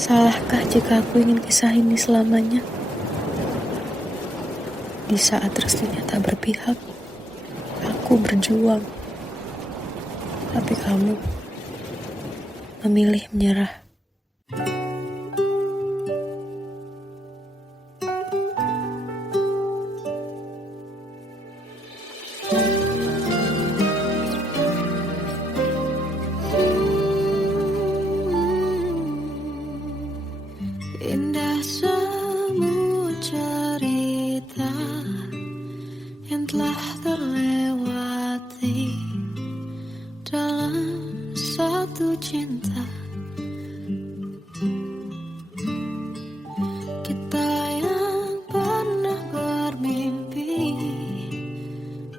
Salahkah jika aku ingin kisah ini selamanya? Di saat restunya tak berpihak, aku berjuang. Tapi kamu memilih menyerah. Indah semua cerita yang telah terlewati dalam satu cinta. Kita yang pernah bermimpi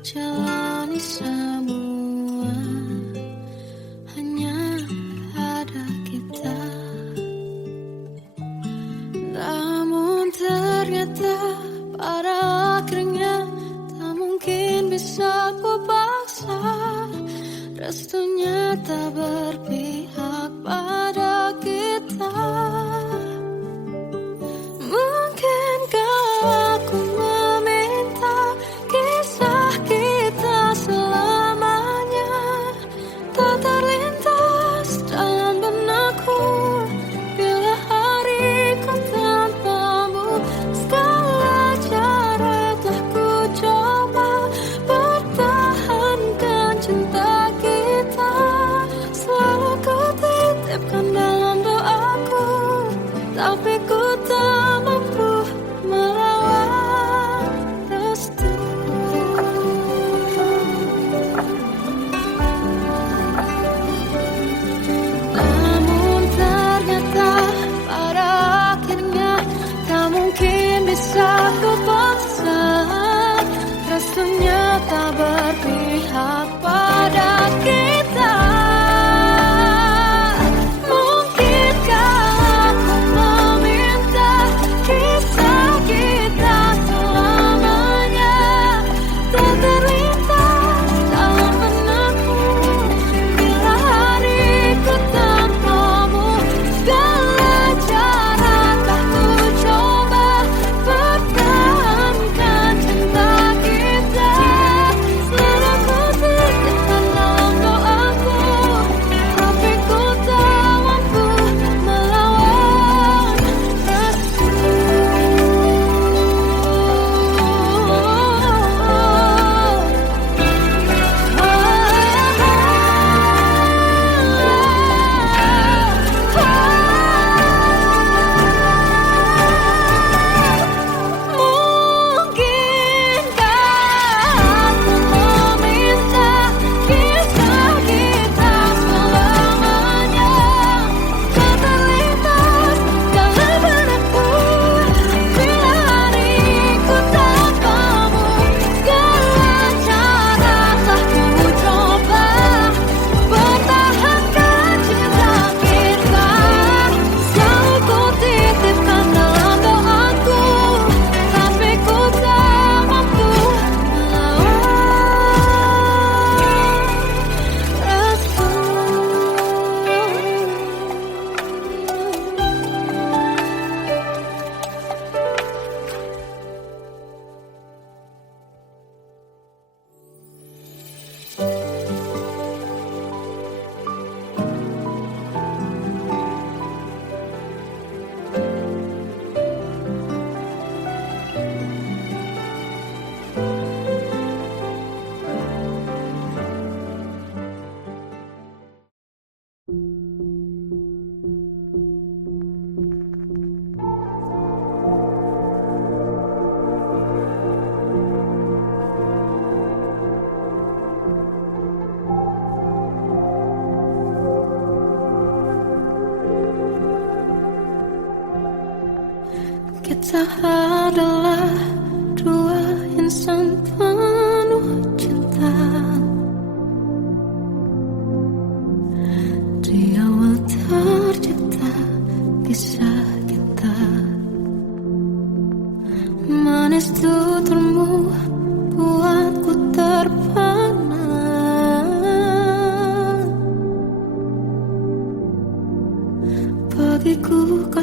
jalani semua, hanya ada kita. Namun ternyata pada akhirnya tak mungkin bisa ku paksa. Restunya tak berpihak pada kita. Mungkinkah aku meminta kisah kita selamanya tak terlintas dalam benakku bila hariku tanpamu. Segala cara telah ku coba pertahankan cinta kita. Selalu ku titipkan dalam doaku, tapi ku tak mampu melawan restu. Namun ternyata pada akhirnya tak mungkin bisa ku paksa. Restunya tak berpihak pada kita. Mungkinkah aku meminta kisah kita selamanya tak terlintas dalam benakku bila hariku tanpamu. Segala cara telah ku coba pertahankan cinta kita. Selalu ku titipkan dalam doaku, tapi ku tak mampu melawan restu. Mungkinkah aku meminta kisah kita selamanya tak terlintas dalam benakku bila hariku tanpamu. Segala cara telah ku coba pertahankan cinta kita. Selalu ku titipkan dalam doaku, tapi ku tak mampu melawan restu. Kita adalah dua insan penuh cinta. Di awal tercipta kisah kita. Manis tuturmu buatku terpana. Bagiku kau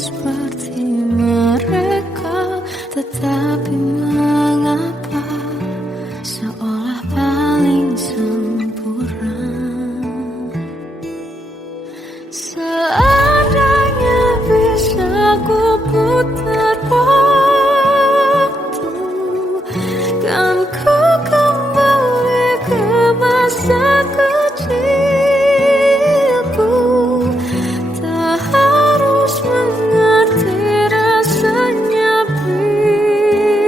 seperti mereka, tetapi mengapa seolah paling sempurna. Seandainya bisa ku putar waktu, kan ku kembali ke masa kecilku. Tak harus mengerti rasanya bingung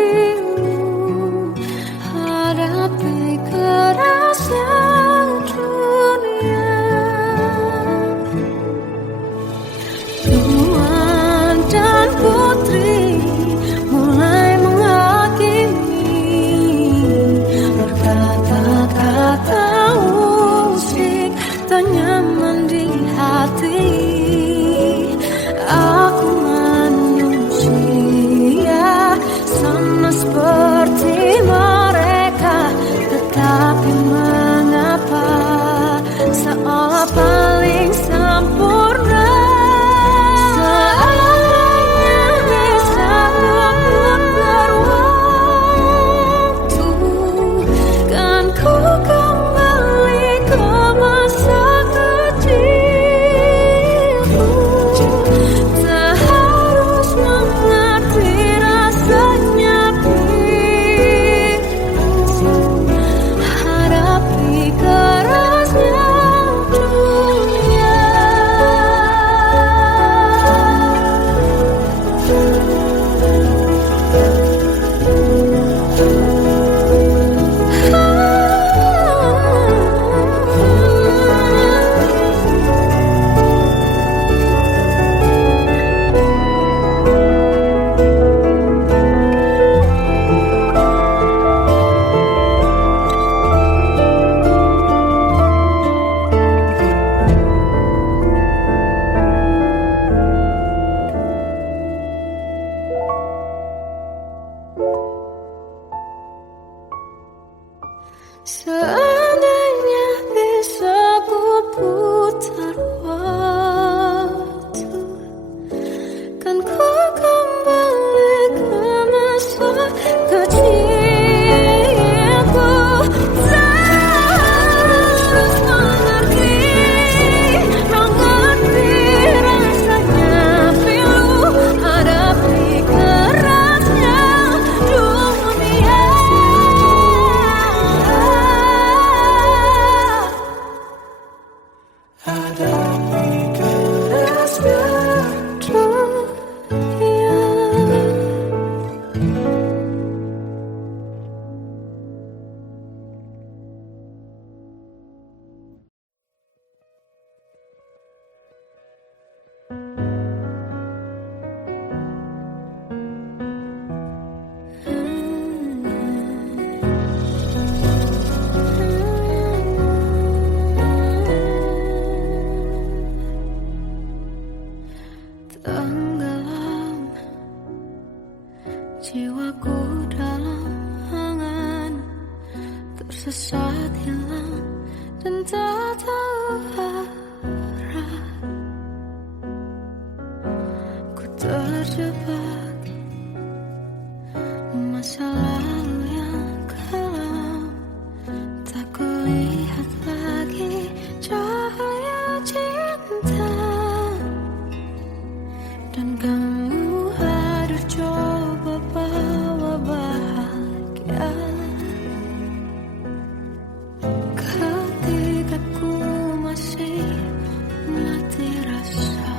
hadapi kerasnya dunia. Tuan dan putri mulai menghakimi, berkata-kata usik tak nyaman di hati. Aku manusia sama seperti mereka, tetapi mengapa seolah paling sempurna. Seandainya bisa memutar waktu, kan ku kembali ke masa kecilku. Tak harus mengerti rasanya bingung hadapi kerasnya dunia. Seandainya bisa ku putar waktu, kan ku kembali ke masa kecilku. Tak harus mengerti rasanya pilu hadapi kerasnya dunia. Hadapi kerasnya dunia. Tenggelam jiwaku dalam angan, tersesat hilang dan tak tahu arah. Ku terjebak masa lalu yang kelam, tak kulihat lagi cahaya cinta. Dan kamu hadir coba bawa bahagia ketika ku masih mati rasa.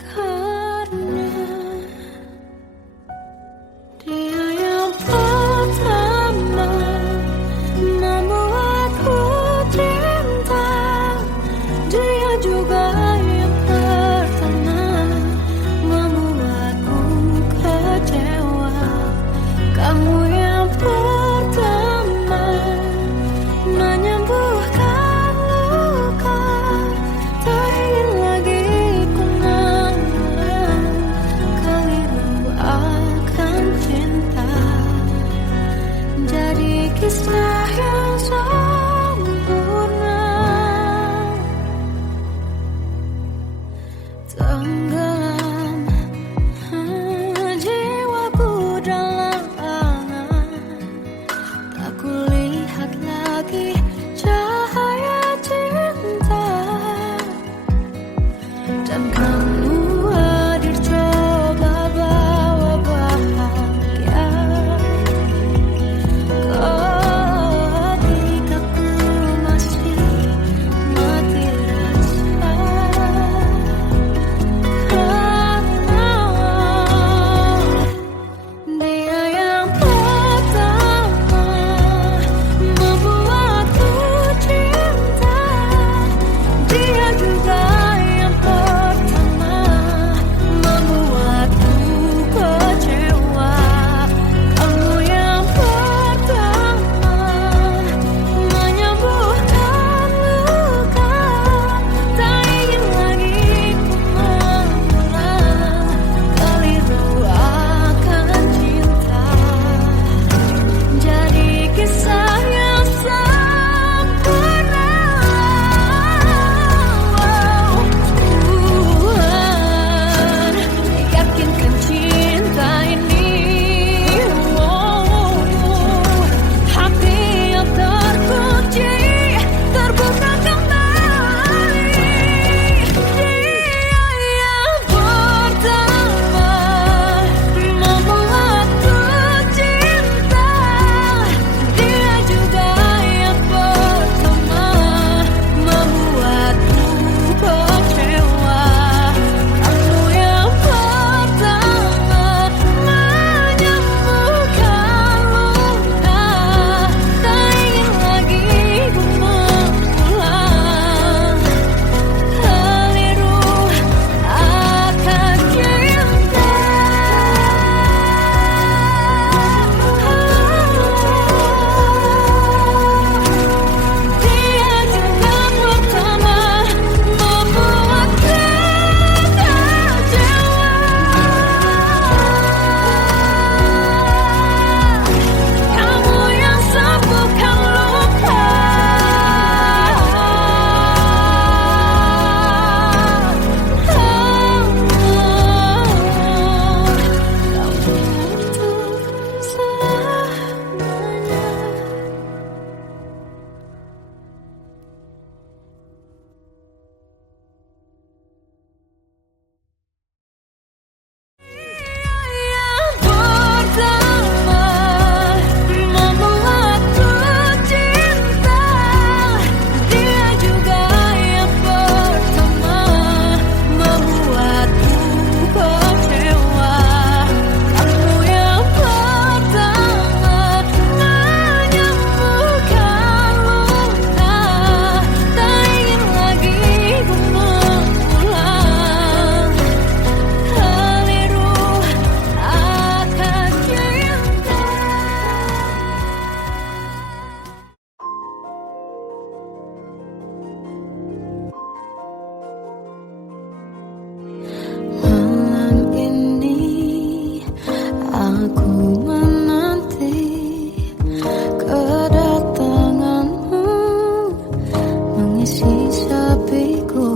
Karena dia yang pertama membuatku cinta, dia juga yang pertama tenggelam jiwaku dalam angan, tak kulihat lagi cahaya cinta, dan kamu hadir coba bawa bahagia. Ketika ku masih mati rasa, karena dia yang pertama membuatku cinta, dia juga yang pertama membuatku kecewa. Kamu yang pertama menyembuhkan luka, tak ingin lagi ku mengulang keliru akan cinta. Jadi kisah yang sempurna. Tuhan yakinkan cinta ini, hati yang terkunci terbuka kembali. Dia yang pertama membuatku cinta, dia juga yang pertama membuatku kecewa. Kamu yang pertama menyembuhkan luka, tak ingin lagi ku mengulang keliru akan cinta. Dia juga pertama membuatku kecewa. Kamu yang sembuhkan luka, kamu untuk selamanya. Yang pertama membuatku cinta, dia juga yang pertama membuatku kecewa. Kamu yang pertama menyembuhkan luka, tak ingin lagi ku mengulang keliru akan cinta. Malam ini aku menanti kedatanganmu mengisi sepiku.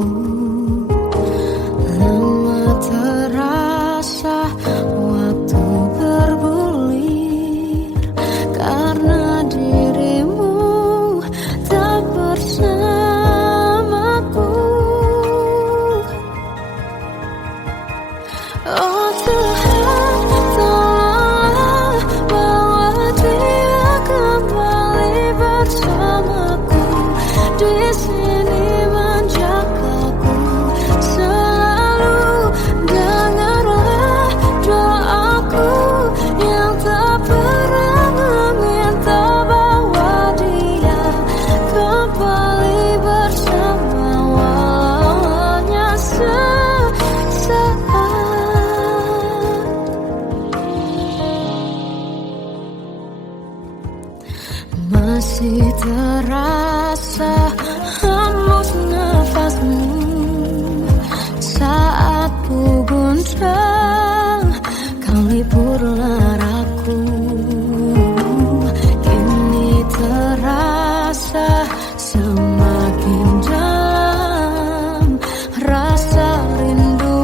Lama terasa waktu bergulir karena dirimu tak bersamaku. Oh Tuhan, tolonglah bawa dia kembali bersamaku, di sini menjagaku selalu. Dengarlah doaku yang tak pernah meminta, bawa dia kembali bersama walau hanya sesaat. Masih terasa hembus nafasmu saat ku guncang kau liburlah aku. Kini terasa semakin dalam rasa rindu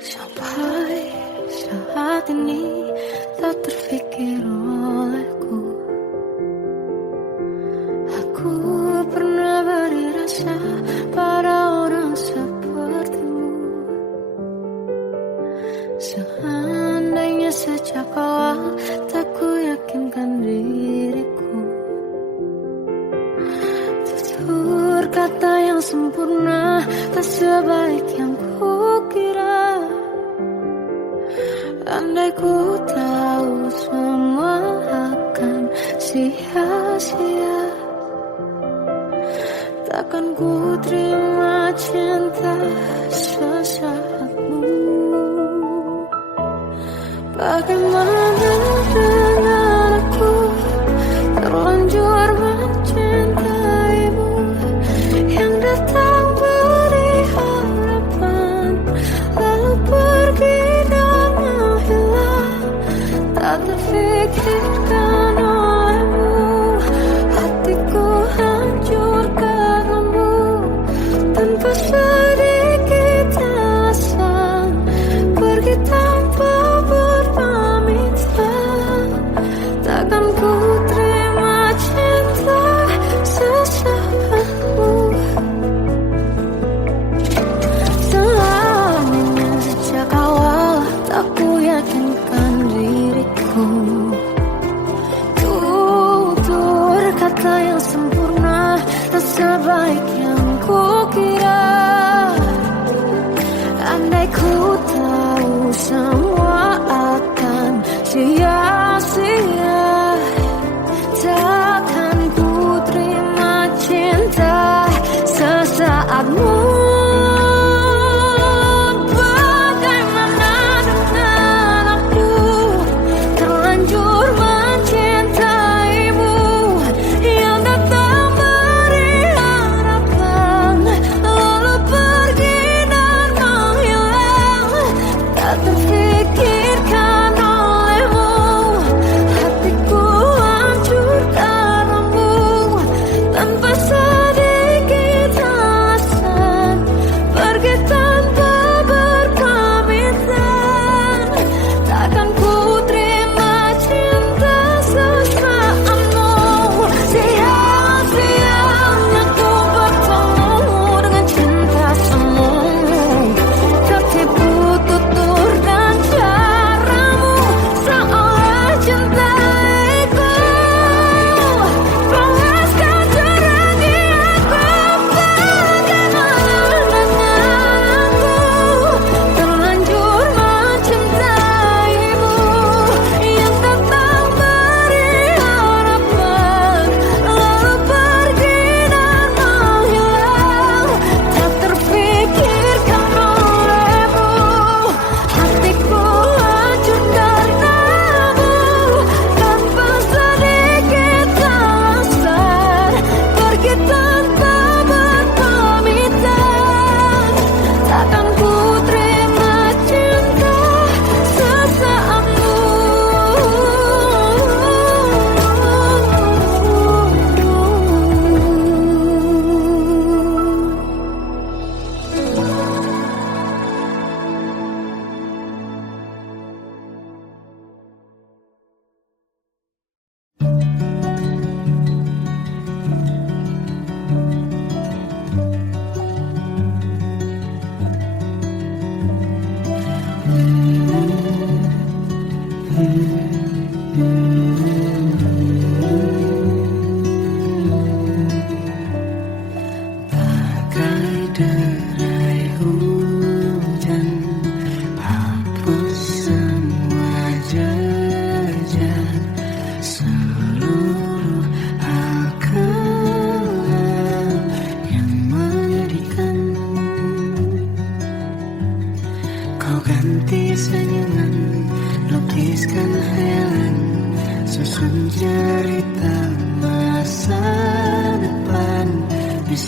Sampai saat ini tak terfikir olehku. Aku pernah beri rasa pada orang sepertimu. Seandainya sejak awal tak ku yakinkan diriku. Tutur kata yang sempurna tak sebaik yang kukira. Andai ku tahu semua akan sia-sia, takkan ku terima cinta sesaatmu. Bagaimana dengan aku terlanjur mencintaimu, yang datang beri harapan lalu pergi dan menghilang, tak terfikirkan olehmu. Hatiku hancur karenamu, tanpa sedikit alasan, pergi tanpa berpamitan.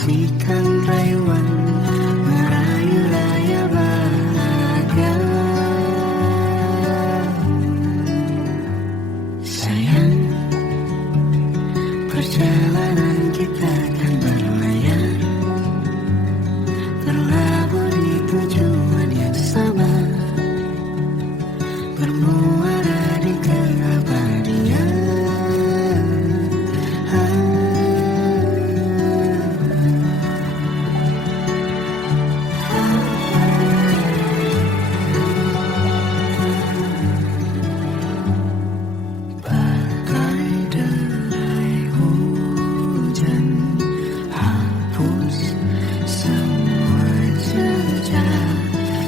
bisikan rayuan merayu raya bahagia. Sayang, perjalanan kita kan berlayar, terlabur di tujuan yang sama, bermuara di keabadian. Bagai derai hujan, hapus semua jejak,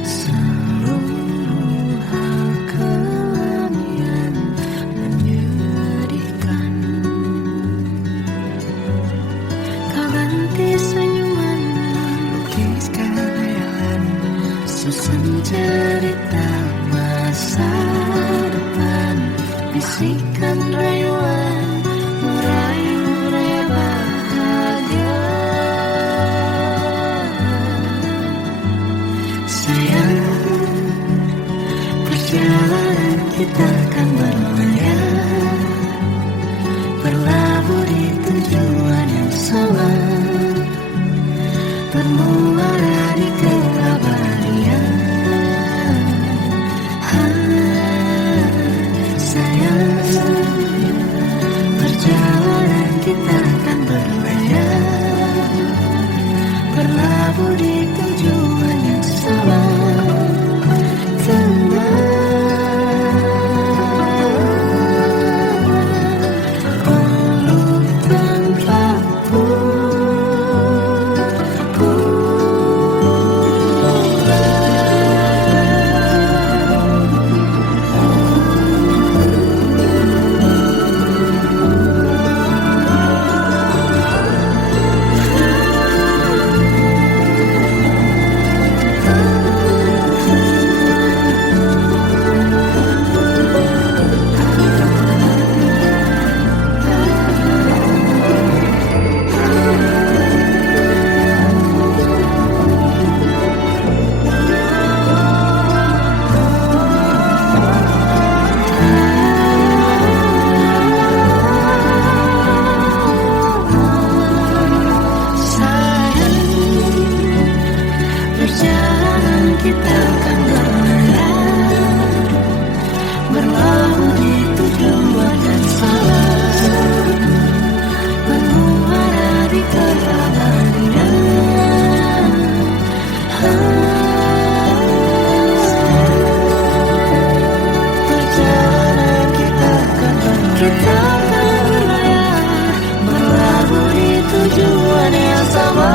seluruh hal kelam yang menyedihkan. Kau ganti senyuman, lukiskan khayalan, susun cerita masa depan, bisikan rayuan merayu raya bahagia. Sayang, perjalanan kita kan berlayar, berlabuh di tujuan yang sama, bermuara di keabadian. Sayang, perjalanan kita kan berlayar, berlabuh di tujuan yang sama. Peluk tempatku, perjalanan kita kan berlayar, berlabuh di tujuan yang sama, bermuara di keabadian. Perjalanan kita kan berlayar, berlabuh di tujuan yang sama.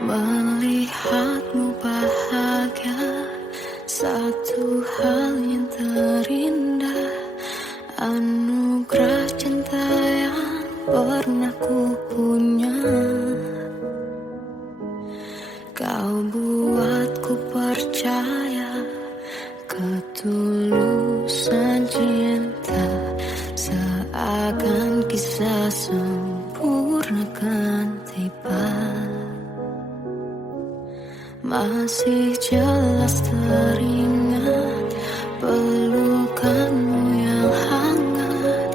Melihatmu bahagia, satu hal yang terindah, anugerah cinta yang pernah ku punya. Kau buatku percaya ketulusan cinta, seakan kisah sempurna kan tiba. Masih jelas teringat pelukanmu yang hangat,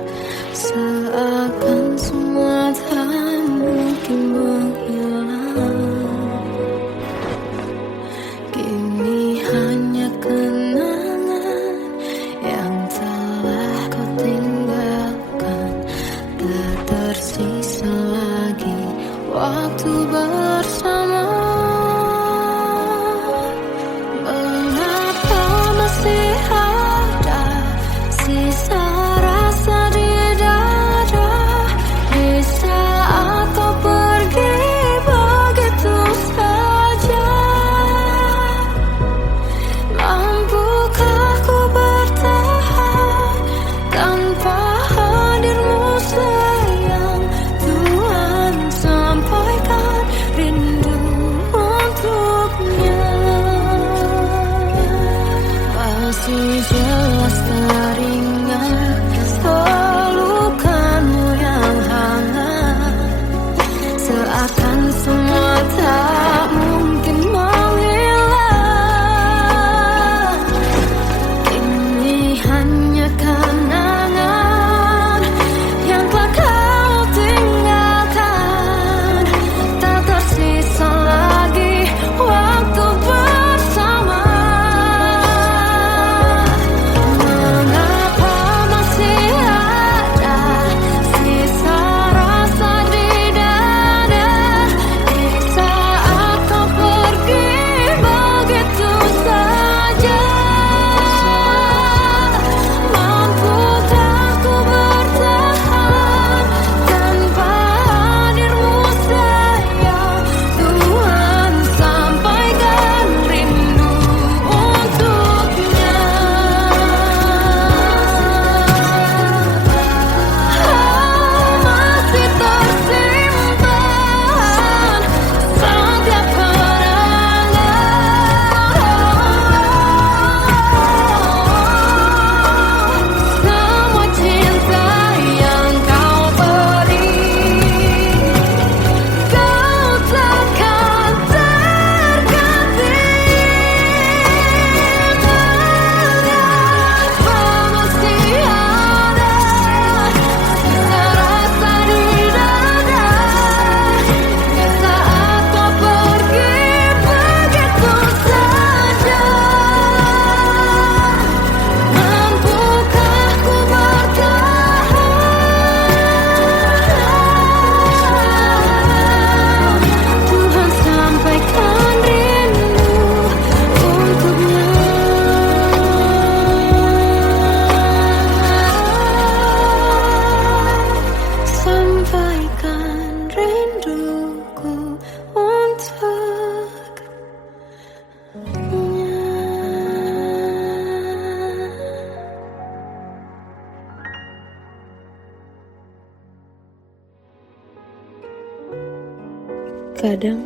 Kadang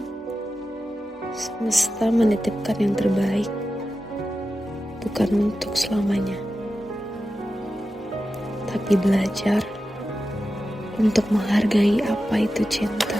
semesta menitipkan yang terbaik, bukan untuk selamanya, tapi belajar untuk menghargai apa itu cinta.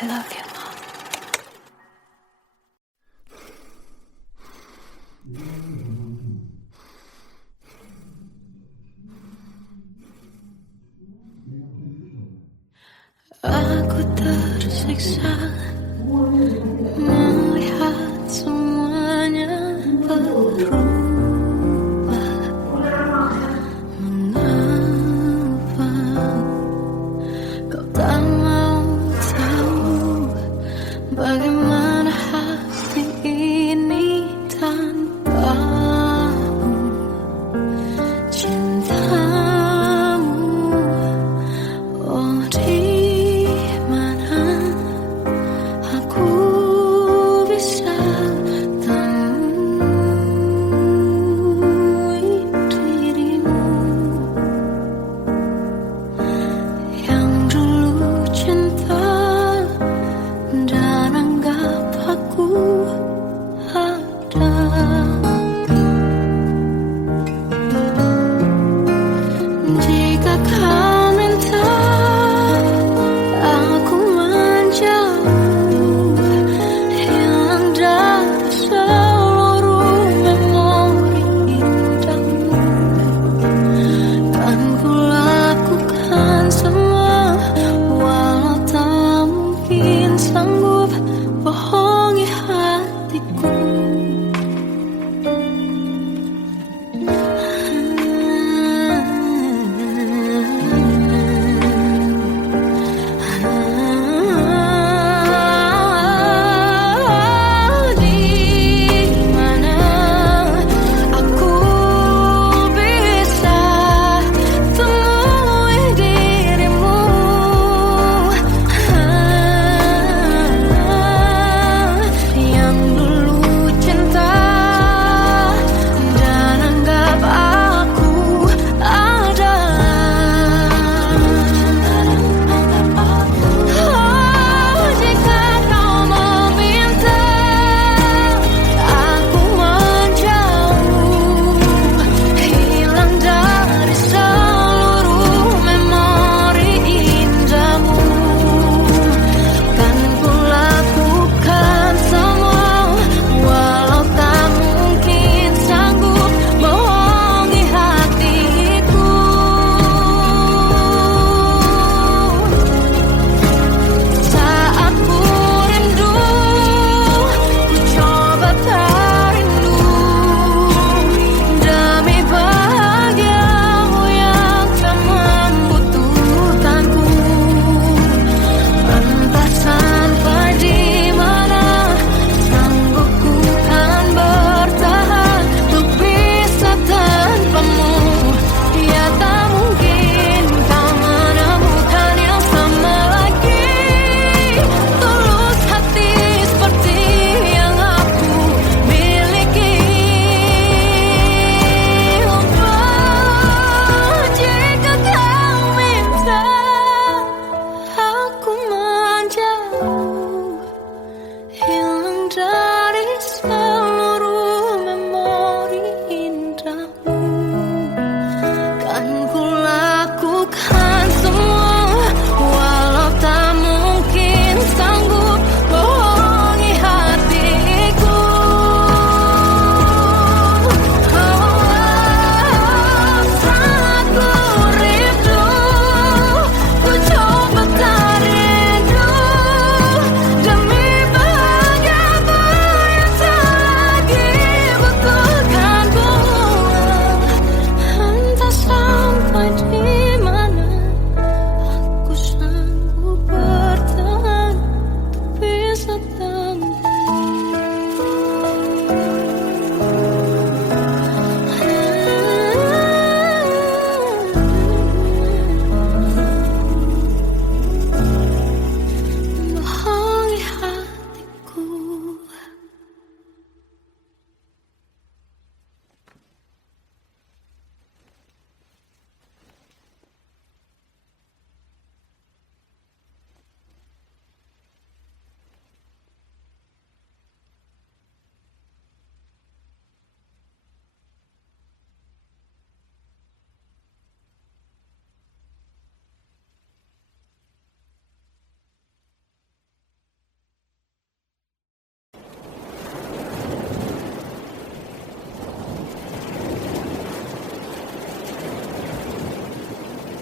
I love you, Mom. Aku tersiksa melihat semuanya berubah. Mengapa kau tak mau tahu bagaimana hati ini tanpamu? Cintamu, oh di mana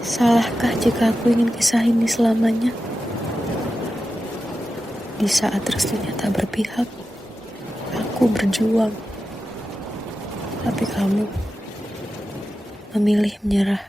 Salahkah jika aku ingin kisah ini selamanya? Di saat restunya tak berpihak, aku berjuang. Tapi kamu memilih menyerah.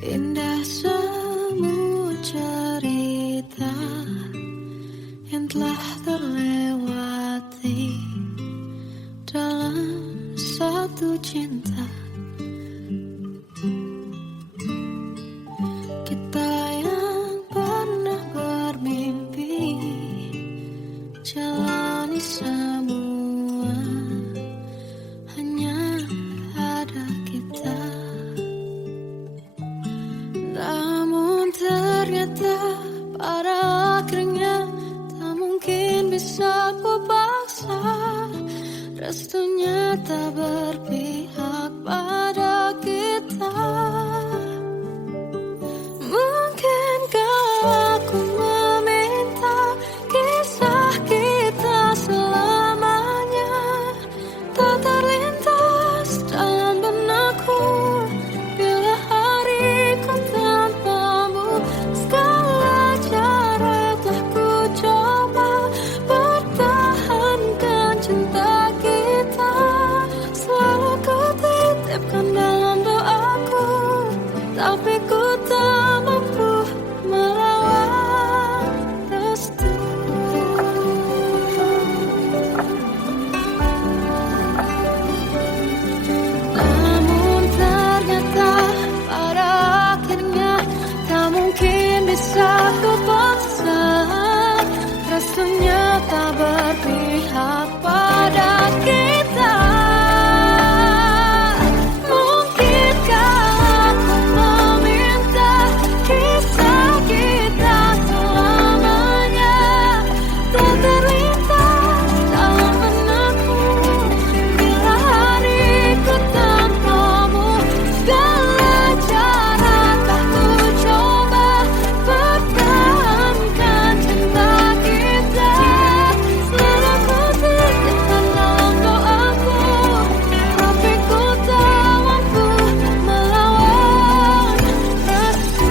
Indah semua cerita yang telah terlewati dalam satu cinta. Kita yang pernah bermimpi jalani semua, hanya ada kita. Namun ternyata pada akhirnya tak mungkin bisa ku paksa. Restunya tak berpihak pada kita. Mungkinkah aku meminta kisah kita selamanya tak terlintas dalam benakku bila hariku tanpamu. Segala cara telah ku coba pertahankan cinta kita. Selalu ku titipkan dalam doaku, tapi ku tak mampu melawan restu. Namun ternyata pada akhirnya tak mungkin bisa ku paksa. Restunya tak berpihak pada kita. Mungkinkah aku meminta kisah kita selamanya tak terlintas dalam benakku bila hariku tanpamu. Segala cara telah ku coba pertahankan cinta kita. Selalu ku titipkan dalam doaku, tapi ku tak mampu melawan restu.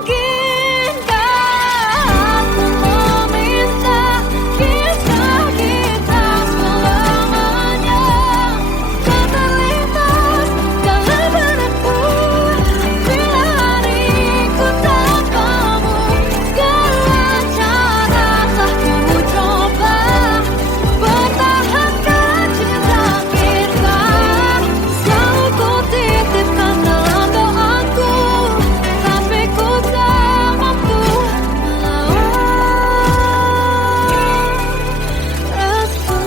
Mungkinkah aku meminta kisah kita selamanya tak terlintas dalam benakku bila hariku tanpamu. Segala cara telah ku coba pertahankan cinta kita. Selalu ku titipkan dalam doaku, tapi ku tak mampu melawan restu.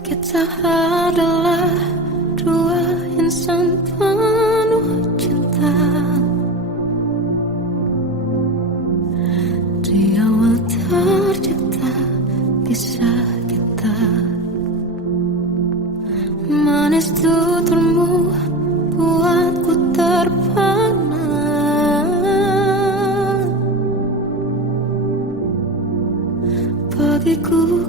Kita adalah dua insan penuh cinta. Di awal tercipta kisah kita. Manis tuturmu buatku terpana. Bagiku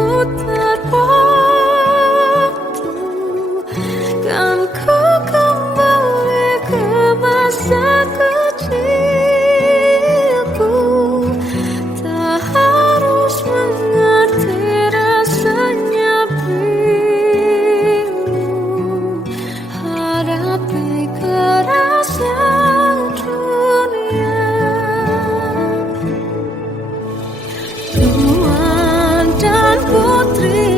putar waktu, kan ku kembali ke masa kecilku. Tak harus mengerti rasanya bingung, hadapi kerasnya dunia. Tuan dan putri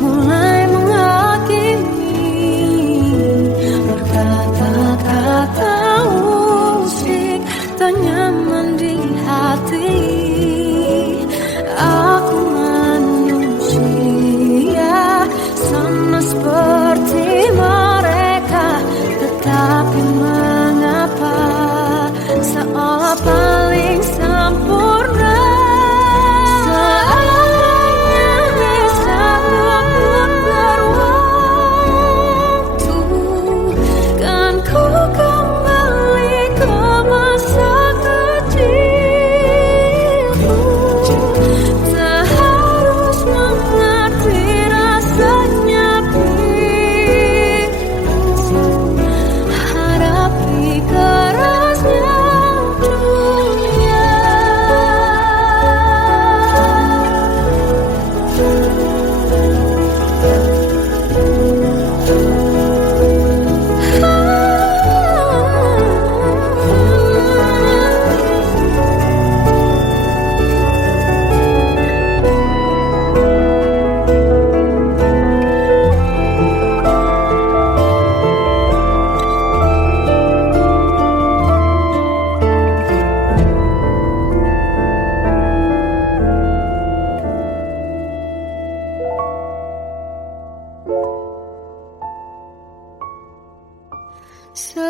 mulai menghakimi, berkata-kata usik tak nyaman di hati. Aku manusia sama seperti mereka, tetapi mengapa seolah paling sempurna. Seandainya bisa memutar waktu, kan ku kembali ke masa kecilku. Tak harus mengerti rasanya bingung, hadapi kerasnya dunia. So